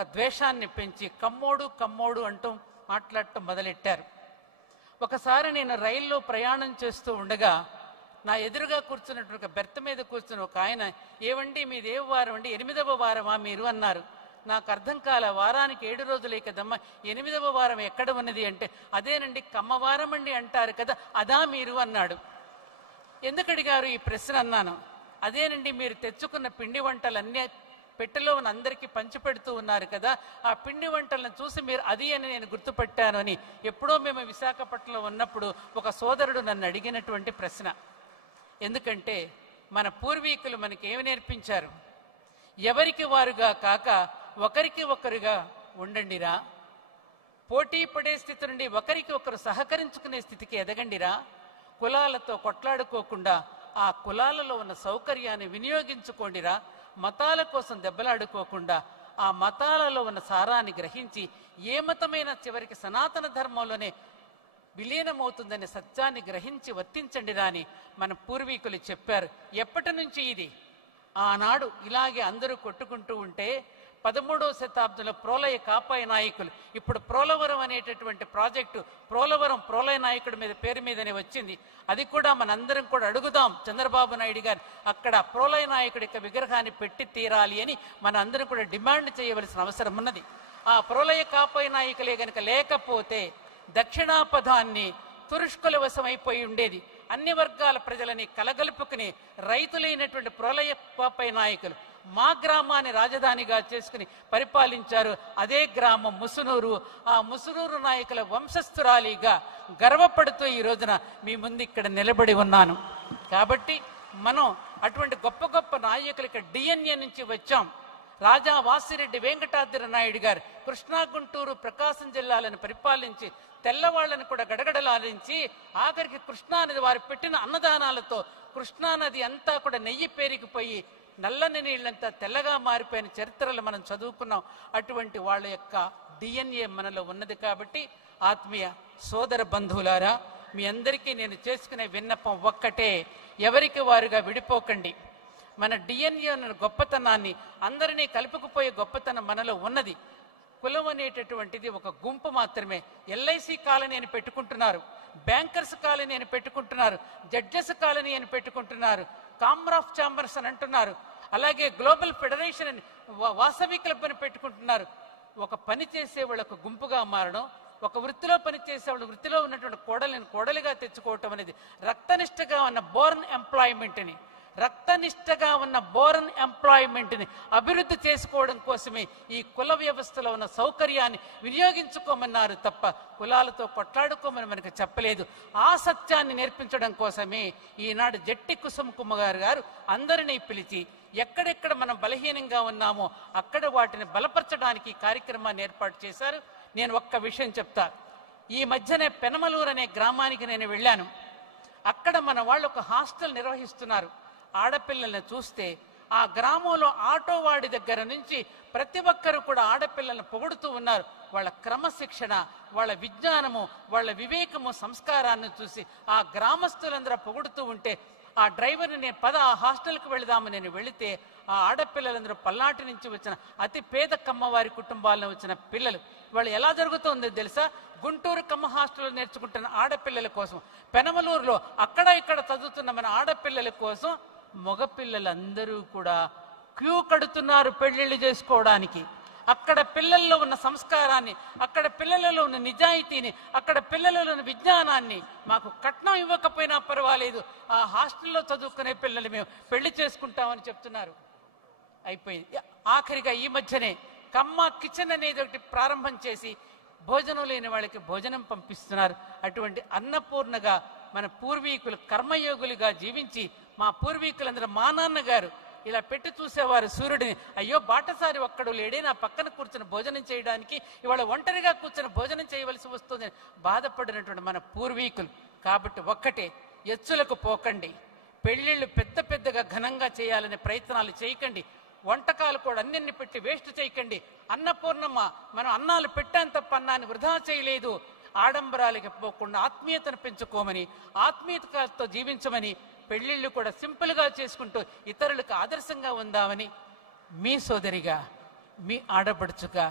ఒక ద్వేషాన్ని పెంచి కమ్మోడు కమ్మోడు అంటూ మాట్లాడటం మొదలెట్టారు. ఒకసారి నేను రైల్లో ప్రయాణం చేస్తూ ఉండగా నా ఎదురుగా కూర్చున్నటువంటి బెర్త్ మీద కూర్చుని ఒక ఆయన, ఏవండి మీది ఏ వారం అండి, 8వ వారమా మీరు అన్నారు. నాకు అర్థం కాల, వారానికి 7 రోజులే కదమ్మా, 8వ వారం ఎక్కడ ఉన్నది అంటే, అదేనండి కమ్మవారం అండి అంటారు కదా, అదా మీరు అన్నాడు. ఎందుకు అడిగారు ఈ ప్రశ్న అన్నాను. అదేనండి మీరు తెచ్చుకున్న పిండి వంటలన్నీ పెట్టెలో ఉన్న అందరికీ పంచిపెడుతూ ఉన్నారు కదా, ఆ పిండి వంటలను చూసి మీరు అది అని నేను గుర్తుపెట్టాను అని ఎప్పుడో మేము విశాఖపట్నంలో ఉన్నప్పుడు ఒక సోదరుడు నన్ను అడిగినటువంటి ప్రశ్న. ఎందుకంటే మన పూర్వీకులు మనకి ఏమి నేర్పించారు? ఎవరికి వారుగా కాక ఒకరికి ఒకరుగా ఉండండిరా, పోటీ పడే స్థితి నుండి ఒకరికి ఒకరు సహకరించుకునే స్థితికి ఎదగండిరా, కులాలతో కొట్లాడుకోకుండా ఆ కులాలలో ఉన్న సౌకర్యాన్ని వినియోగించుకోండిరా, మతాల కోసం దెబ్బలాడుకోకుండా ఆ మతాలలో ఉన్న సారాన్ని గ్రహించి ఏ మతమైన చివరికి సనాతన ధర్మంలోనే విలీనమవుతుందనే సత్యాన్ని గ్రహించి వర్తించండి రాని మన పూర్వీకులు చెప్పారు. ఎప్పటి నుంచి ఇది? ఆనాడు ఇలాగే అందరూ కొట్టుకుంటూ ఉంటే 13వ శతాబ్దంలో ప్రోలయ కాపాయ నాయకులు, ఇప్పుడు ప్రోలవరం అనేటటువంటి ప్రాజెక్టు ప్రోలయ నాయకుడి మీద పేరు మీదనే వచ్చింది. అది కూడా మనందరం కూడా అడుగుదాం చంద్రబాబు నాయుడు గారు, అక్కడ ప్రోలయ నాయకుడి యొక్క విగ్రహాన్ని పెట్టి తీరాలి అని మన అందరం కూడా డిమాండ్ చేయవలసిన అవసరం ఉన్నది. ఆ ప్రోలయ కాపాయ నాయకులే గనక లేకపోతే దక్షిణాపథాన్ని తురుష్కుల వశమైపోయి ఉండేది. అన్ని వర్గాల ప్రజలని కలగలుపుకుని రైతులైనటువంటి ప్రోలయ కాపాయ నాయకులు మా గ్రామాన్ని రాజధానిగా చేసుకుని పరిపాలించారు. అదే గ్రామం ముసునూరు. ఆ ముసునూరు నాయకుల వంశస్థురాలిగా గర్వపడుతూ ఈ రోజున మీ ముందు ఇక్కడ నిలబడి ఉన్నాను. కాబట్టి మనం అటువంటి గొప్ప గొప్ప నాయకులకి డిఎన్ఏ నుంచి వచ్చాం. రాజా వాసిరెడ్డి వెంకటాద్రి నాయుడు గారు కృష్ణా, గుంటూరు, ప్రకాశం జిల్లాలను పరిపాలించి తెల్లవాళ్లను కూడా గడగడలాడించి ఆఖరికి కృష్ణానది వారు పెట్టిన అన్నదానాలతో కృష్ణానది అంతా కూడా నెయ్యి పేరుకుపోయి నల్లని నీళ్ళంతా తెల్లగా మారిపోయిన చరిత్రలు మనం చదువుకున్నాం. అటువంటి వాళ్ళ యొక్క డిఎన్ఏ మనలో ఉన్నది. కాబట్టి ఆత్మీయ సోదర బంధువులారా, మీ అందరికీ నేను చేసుకునే విన్నపం ఒక్కటే, ఎవరికి వారుగా విడిపోకండి. మన డిఎన్ఏ గొప్పతనాన్ని అందరినీ కలుపుకుపోయే గొప్పతనం మనలో ఉన్నది. కులం అనేటటువంటిది ఒక గుంపు మాత్రమే. ఎల్ఐసి కాలనీ అని పెట్టుకుంటున్నారు, బ్యాంకర్స్ కాలనీ అని పెట్టుకుంటున్నారు, జడ్జెస్ కాలనీ అని పెట్టుకుంటున్నారు, కామర్ ఆఫ్ ఛాంబర్స్ అని అంటున్నారు, అలాగే గ్లోబల్ ఫెడరేషన్ అని వాసవి క్లబ్ అని పెట్టుకుంటున్నారు. ఒక పని చేసేవాళ్ళు ఒక గుంపుగా మారడం, ఒక వృత్తిలో పనిచేసేవాళ్ళు వృత్తిలో ఉన్నటువంటి కోడలిని కోడలిగా తెచ్చుకోవటం అనేది రక్తనిష్టగా ఉన్న బోర్న్ ఎంప్లాయ్మెంట్ని అభివృద్ధి చేసుకోవడం కోసమే ఈ కుల వ్యవస్థలో ఉన్న సౌకర్యాన్ని వినియోగించుకోమన్నారు తప్ప కులాలతో కొట్లాడుకోమని మనకు చెప్పలేదు. ఆ సత్యాన్ని నేర్పించడం కోసమే ఈనాడు జట్టి కుసుమ్ కుమార్ గారు అందరినీ పిలిచి ఎక్కడెక్కడ మనం బలహీనంగా ఉన్నామో అక్కడ వాటిని బలపరచడానికి కార్యక్రమాన్ని ఏర్పాటు చేశారు. నేను ఒక్క విషయం చెప్తా. ఈ మధ్యనే పెనమలూరు అనే గ్రామానికి నేను వెళ్ళాను. అక్కడ మన వాళ్ళు ఒక హాస్టల్ నిర్వహిస్తున్నారు. ఆడపిల్లల్ని చూస్తే ఆ గ్రామంలో ఆటో వాడి దగ్గర నుంచి ప్రతి ఒక్కరు కూడా ఆడపిల్లలను పొగుడుతూ ఉన్నారు. వాళ్ళ క్రమశిక్షణ, వాళ్ళ విజ్ఞానము, వాళ్ళ వివేకము, సంస్కారాన్ని చూసి ఆ గ్రామస్తులందరూ పొగుడుతూ ఉంటే ఆ డ్రైవర్ని నేను ఆ హాస్టల్కి వెళదామని నేను వెళితే ఆ ఆడపిల్లలందరూ పల్నాటి నుంచి వచ్చిన అతి పేద కమ్మవారి కుటుంబాలను వచ్చిన పిల్లలు. వాళ్ళు ఎలా జరుగుతుందో తెలుసా? గుంటూరు కమ్మ హాస్టల్లో నేర్చుకుంటున్న ఆడపిల్లల కోసం, పెనమలూరులో అక్కడ ఇక్కడ చదువుతున్న మన ఆడపిల్లల కోసం మగపిల్లలందరూ కూడా క్యూ కడుతున్నారు పెళ్లిళ్ళు చేసుకోవడానికి. అక్కడ పిల్లల్లో ఉన్న సంస్కారాన్ని, అక్కడ పిల్లలలో ఉన్న నిజాయితీని, అక్కడ పిల్లలలో ఉన్న విజ్ఞానాన్ని మాకు కట్నం ఇవ్వకపోయినా పర్వాలేదు, ఆ హాస్టల్లో చదువుకునే పిల్లలు మేము పెళ్లి చేసుకుంటామని చెప్తున్నారు. అయిపోయింది. ఆఖరిగా ఈ మధ్యనే కమ్మ కిచెన్ అనేది ఒకటి ప్రారంభం చేసి భోజనం లేని వాళ్ళకి భోజనం పంపిస్తున్నారు. అటువంటి అన్నపూర్ణగా మన పూర్వీకులు కర్మయోగులుగా జీవించి, మా పూర్వీకులందరూ, మా నాన్నగారు ఇలా పెట్టి చూసేవారు సూర్యుడిని. అయ్యో బాటసారి ఒక్కడు లేడే నా పక్కన కూర్చొని భోజనం చేయడానికి, ఇవాళ ఒంటరిగా కూర్చొని భోజనం చేయవలసి వస్తుందని బాధపడినటువంటి మన పూర్వీకులు. కాబట్టి ఒక్కటే, ఎచ్చులకు పోకండి, పెళ్ళిళ్ళు పెద్ద పెద్దగా ఘనంగా చేయాలనే ప్రయత్నాలు చేయకండి, వంటకాలు కూడా అన్నిన్ని పెట్టి వేస్ట్ చేయకండి. అన్నపూర్ణమ్మ మనం అన్నాలు పెట్టాను తప్ప అన్నాన్ని వృధా చేయలేదు. ఆడంబరాలకి పోకుండా ఆత్మీయతను పెంచుకోమని, ఆత్మీయతతో జీవించమని, పెళ్ళిళ్ళు కూడా సింపుల్గా చేసుకుంటూ ఇతరులకు ఆదర్శంగా ఉందామని మీ సోదరిగా, మీ ఆడపడుచుగా